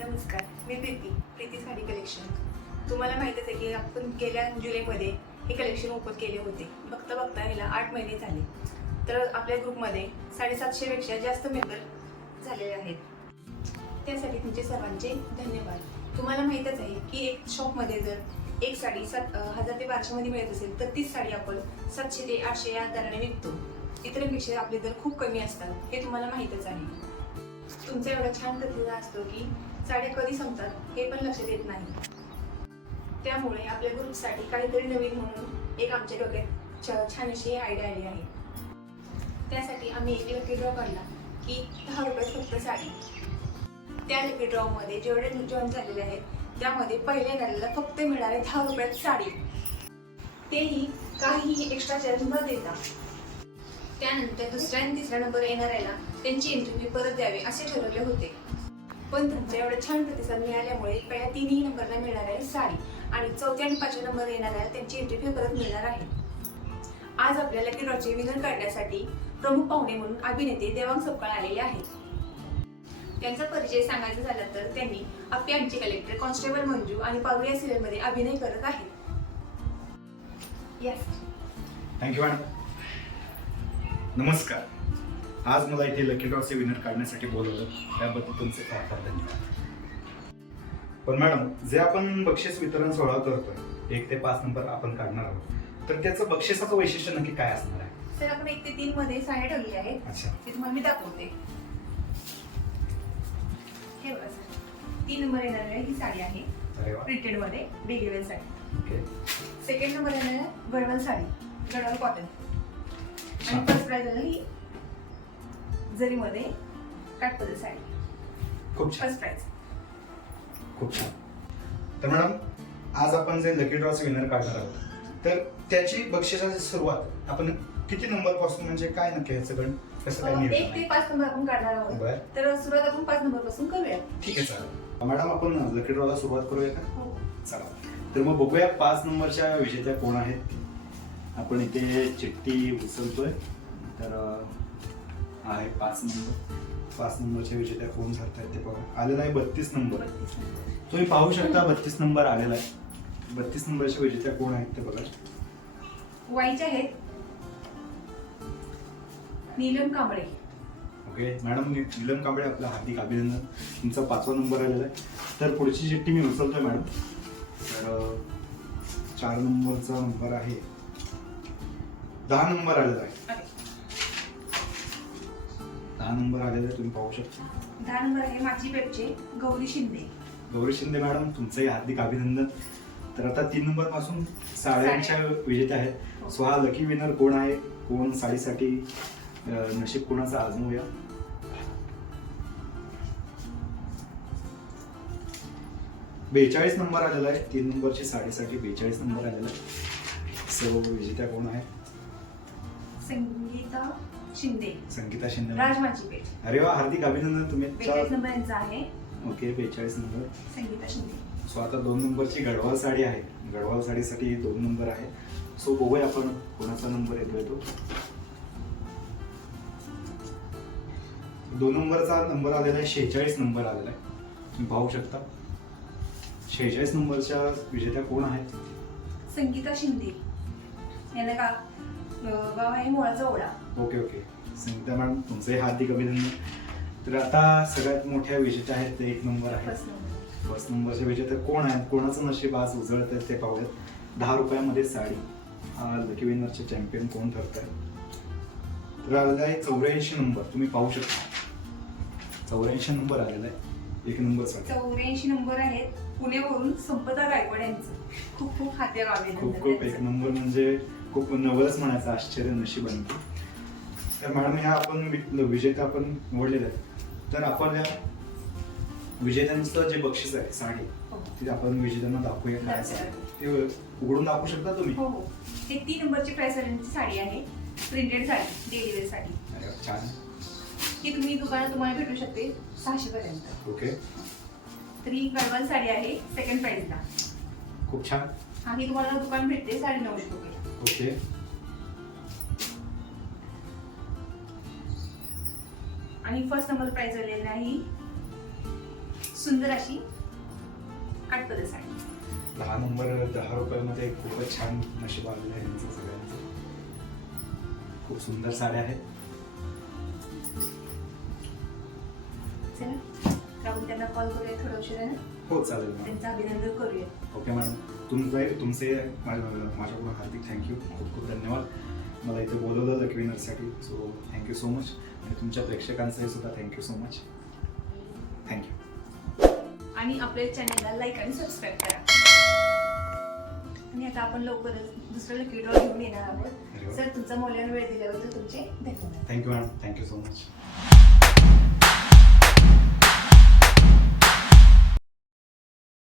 नमस्कार, मी प्रीती साडी कलेक्शन. तुम्हाला माहीतच आहे की आपण गेल्या जुलैमध्ये हे कलेक्शन ओपन केले होते. बघता बघता ह्याला 8 महिने झाले. तर आपल्या ग्रुपमध्ये 750 पेक्षा जास्त मेंबर झालेले आहेत. त्यासाठी तुमचे सर्वांचे धन्यवाद. तुम्हाला माहीतच आहे की एक शॉपमध्ये जर एक साडी 1000 ते 1200 मध्ये मिळत असेल तर तीच साडी आपण 700 ते 800 या दराने विकतो. इतरांपेक्षा आपले दर खूप कमी असतात, हे तुम्हाला माहीतच आहे. तुमचा एवढा छान प्रतिसाद असतो की साड्या कधी संपतात हे पण लक्षात येत नाही. त्यामुळे आपल्या ग्रुपसाठी काहीतरी नवीन म्हणून एक आमच्या डोक्यात छान अशी आयडिया आली आहे. त्यासाठी आम्ही एक लकी ड्रॉ काढला की 10 रुपयात फक्त साडी. त्या लकी ड्रॉमध्ये जेवढे जॉईन झालेले आहेत त्यामध्ये पहिल्या नंबरला फक्त मिळाले 10 रुपयात साडी, तेही काहीही एक्स्ट्रा चार्ज न देता. त्यानंतर दुसऱ्या आणि तिसरा नंबर येणाऱ्याला त्यांची एंट्री फी परत द्यावी असे ठरवले होते. पण तुमचा एवढा छान प्रतिसाद मिळाल्यामुळे पहिल्या 3ही नंबरला मिळणार आहे साडी आणि चौथ्या आणि 5व्या नंबर येणाऱ्याला त्यांची एंट्री फी परत मिळणार आहे. आज आपल्याला लकी ड्रॉचे विनर काढण्यासाठी प्रमुख पाहुणे म्हणून अभिनेते देवांग सपकाळ आलेले आहेत. त्यांचा परिचय सांगायचा झाला तर त्यांनी आपली आमची कलेक्टर कॉन्स्टेबल मंजू आणि पारू या सिरियलमध्ये अभिनय करत आहेत. Yes, thank you madam. नमस्कार. आज मला इथे लकी ड्रॉचे विनर काढण्यासाठी बोलवलं त्याबद्दल तुमचे फार फार धन्यवाद. पण मॅडम, जे आपण बक्षीस वितरण सोहळा करतोय 1 ते 5 नंबर आपण काढणार आहोत, तर त्याचं बक्षिसाचं वैशिष्ट्य नक्की काय असणार आहे? सर, आपण 1 ते 3 मध्ये साड्या ठेवली आहेत. अच्छा, ते तुम्हाला मी दाखवते. हे बघा सर, 3 नंबर येणार आहे ही साडी आहे. अरे वा. प्रिंटेड मध्ये daily wear sari. Okay. Second number येणार आहे गडवाल साडी, गडवाल कॉटन. आणि फर्स्ट प्राइज आहे ही जरीमध्ये काठपदर साडी. खूप छान, फर्स्ट प्राइज. खूप छान. तर मॅडम, आज आपण जे लकी ड्रॉचे विनर काढणार आहोत तर त्याची बक्षिसाची सुरुवात आपण किती नंबर पासून, म्हणजे काय नक्की हे सगळं कसं काय 1 ते 5 नंबर आपण काढणार आहोत. बरं, तर सुरुवात आपण 5 नंबर पासून करूया. ठीक आहे, चालेल. मॅडम, आपण लकी ड्रॉला सुरुवात करूया का? हो. चला, तर मग बघूया 5 नंबरच्या विजेत्या कोण आहेत. आपण इथे चिठ्ठी उचलतोय. तर आहे 5 नंबर. 5 नंबरच्या विजेत्या कोण ठरतायत ते बघा. आलेला आहे 32 नंबर. तुम्ही पाहू शकता 32 नंबर आलेला आहे. 32 नंबरच्या विजेत्या कोण आहेत ते बघा. वाईचे आहेत नीलम कांबळे. ओके मॅडम, नीलम कांबळे, आपलं हार्दिक अभिनंदन. तुमचा 5वा नंबर आलेला आहे. तर पुढची चिठ्ठी मी उचलतोय मॅडम. तर 4 नंबरचा नंबर आहे. 10 नंबर आलेला आहे. 10 नंबर आलेला आहे, तुम्ही पाहू शकता. 10 नंबर आहे माझी पेठचे गौरी शिंदे. गौरी शिंदे मॅडम, तुमचंही हार्दिक अभिनंदन. तर आता 3 नंबर पासून साड्यांच्या विजेत्या आहेत. सो हा लकी विनर कोण आहे, कोण साडीसाठी नशीब कोणाचं आजमूया. बेचाळीस नंबर आलेला आहे. 3 नंबरची साडीसाठी 42 नंबर आलेला आहे. सो विजेत्या कोण आहे? संगीता शिंदे. संगीता शिंदे. राजमाची पेठ. अरे वा, हार्दिक अभिनंदन. तुम्ही 42 नंबर यांचा आहे. Okay, 42 number Sangeeta Shinde. So आता 2 नंबरची गडवाल साडी आहे. गडवाल साडीसाठी 2 नंबर आहे. सो बघूया आपण कोणाचा नंबर येतोय तो. 2 नंबरचा नंबर आलेला आहे. 46 नंबर आलेला आहे, तुम्ही पाहू शकता. 46 नंबरच्या विजेत्या कोण आहेत? संगीता शिंदे. यांना का गाव आहे मोळाचा ओढा. ओके ओके, संगीता मॅडम, तुमचंही हार्दिक अभिनंदन. तर आता सगळ्यात मोठ्या विजेत्या आहेत ते 1 नंबर आहे. फर्स्ट नंबरच्या विजेत्या कोण आहेत, कोणाचं नशीब आज उजळत आहे ते पाहूयात. 10 रुपयामध्ये साडी. लकी विनरचे चॅम्पियन कोण ठरत आहे? तर आलेला आहे 84 नंबर, तुम्ही पाहू शकता. 84 नंबर आलेला आहे. 1 नंबर साठी 84 नंबर आहेत पुण्यावरून संपदा गायकवाड यांचं. खूप खूप हार्दिक अभिनंदन. खूप खूप 1 नंबर म्हणजे खूप नवलच म्हणायचं, आश्चर्य नशिबांची. तर मॅडम, ह्या आपण विजेता आपण निवडलेले आहेत. तर आपण या विजेत्यांचं जे बक्षीस आहे साडी, ते आपण विजेत्यांना दाखवूया. काय ते उघडून दाखवू शकता तुम्ही? हो हो. हे 3 नंबरची प्राइस साडी आहे. Printed sari, daily wear sari. अरे छान. ही तुम्ही दुकानात तुम्हाला भेटू शकते 600 पर्यंत. ओके. तर ही गडवाल साडी आहे सेकंड प्राइसला. खूप छान. हा, ही तुम्हाला दुकान भेटते 950 रुपये. ओके. आणि फर्स्ट नंबर प्राइस आलेला आहे सुंदर अशी काठपदर साडी. 10 नंबर 10 रुपयामध्ये खूपच छान नशीब आलेलं आहे यांचं सगळ्यांचं. खूप सुंदर साड्या आहेत. चला तर आपण त्यांना कॉल करूया थोड्या उशिराने. हो चालेल मॅडम. त्यांचं अभिनंदन करूया. ओके मॅडम, तुमचे माझ्याकडून हार्दिक थँक्यू, खूप खूप धन्यवाद मला इथे बोलवलं लकी विनरसाठी. So thank you so much. आणि तुमच्या प्रेक्षकांचंही सुद्धा थँक्यू सो मच. थँक्यू. आणि आपल्या चॅनलला लाईक आणि सबस्क्राईब करा. आणि आता आपण लवकरच दुसरं लकी ड्रॉ घेऊन येणार आहोत. सर तुमचा मौल्यवान वेळ दिल्याबद्दल तुमचे धन्यवाद. Thank you madam, thank you so much.